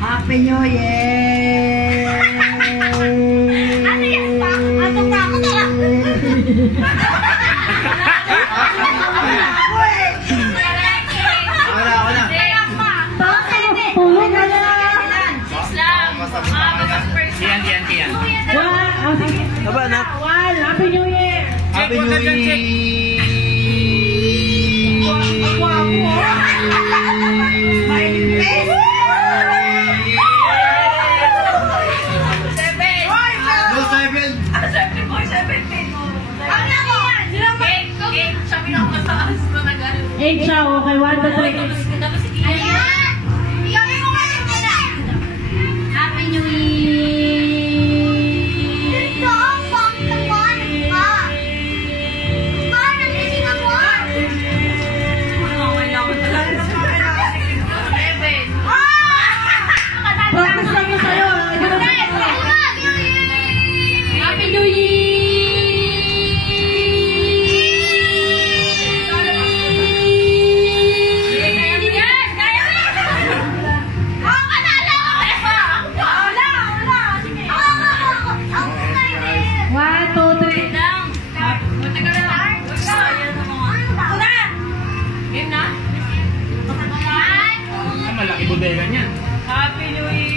Happy New Year! Ano yan pa? Ano pa ako na lang? Ako na. Tulog na lang! Kiyan. Aba na? Happy New Year! Happy New Year! Eight siya, okay, 1, 2, 3. Ayan! Happy New Year! Ito, fuck naman pa! Pa, nagising ako! Practice lang yun sa'yo. Happy New Year! Malaki bodega niyan. Happy New Year!